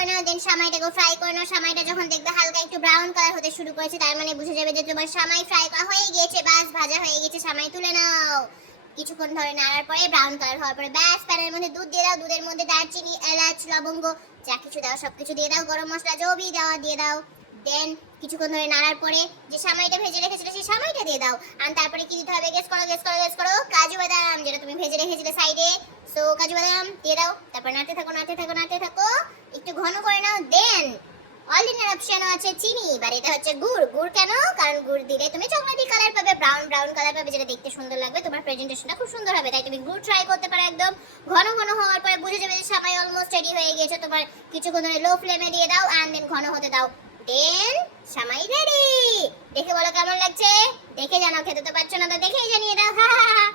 করে নাও, দেন সামাইটাকে ফ্রাই করে নাও। সামাইটা যখন দেখবে হালকা একটু ব্রাউন কালার হতে শুরু করেছে, তার মানে বুঝে যাবে যে তোমার সামাই ফ্রাই করা হয়ে গিয়েছে, বাস ভাজা হয়ে গেছে। সামাই তুলে নাও। কিছুক্ষণ ধরে নাড়ার পরে ব্রাউন কালার হওয়ার পরে ব্যাস প্যানের মধ্যে দুধ দিয়ে দাও। দুধের মধ্যে দারচিনি, এলাচ, লবঙ্গ যা কিছু দাও সবকিছু দিয়ে দাও। গরম মশলা জবি দেওয়া দিয়ে দাও। দেন কিছুক্ষণ ধরে নাড়ার পরে যে সামাইটা ভেজে রেখেছিলে সেই সামাইটা দিয়ে দাও। আর তারপরে কি দিতে হবে, গেস করো কাজু বাদাম যেটা তুমি ভেজে রেখেছিলে সাইডে। সো কাজু বাদাম দিয়ে দাও। তারপর নাড়তে থাকো। একটু ঘন করে নাও। দেন অল-ইন-ওয়ান অপশনও আছে চিনি, এবার এটা হচ্ছে গুড়। গুড় কেন? কারণ গুড় দিলে তুমি চকলেটি কালার পাবে, ব্রাউন কালার পাবে, যেটা দেখতে সুন্দর লাগবে, তোমার প্রেজেন্টেশনটা খুব সুন্দর হবে। তাই তুমি গুড় ট্রাই করতে পারো। একদম ঘন হওয়ার পরে বুঝে যাবে যে সামাই অলমোস্ট রেডি হয়ে গেছে। তোমার কিছুক্ষণ ধরে লো ফ্লেমে দিয়ে দাও এন্ড দেন ঘন হতে দাও। দেন সামাই রেডি। দেখে বলো কেমন লাগছে, দেখে জানাও। খেতে তো পারছো না তো দেখেই জানিয়ে দাও। হা হা হা।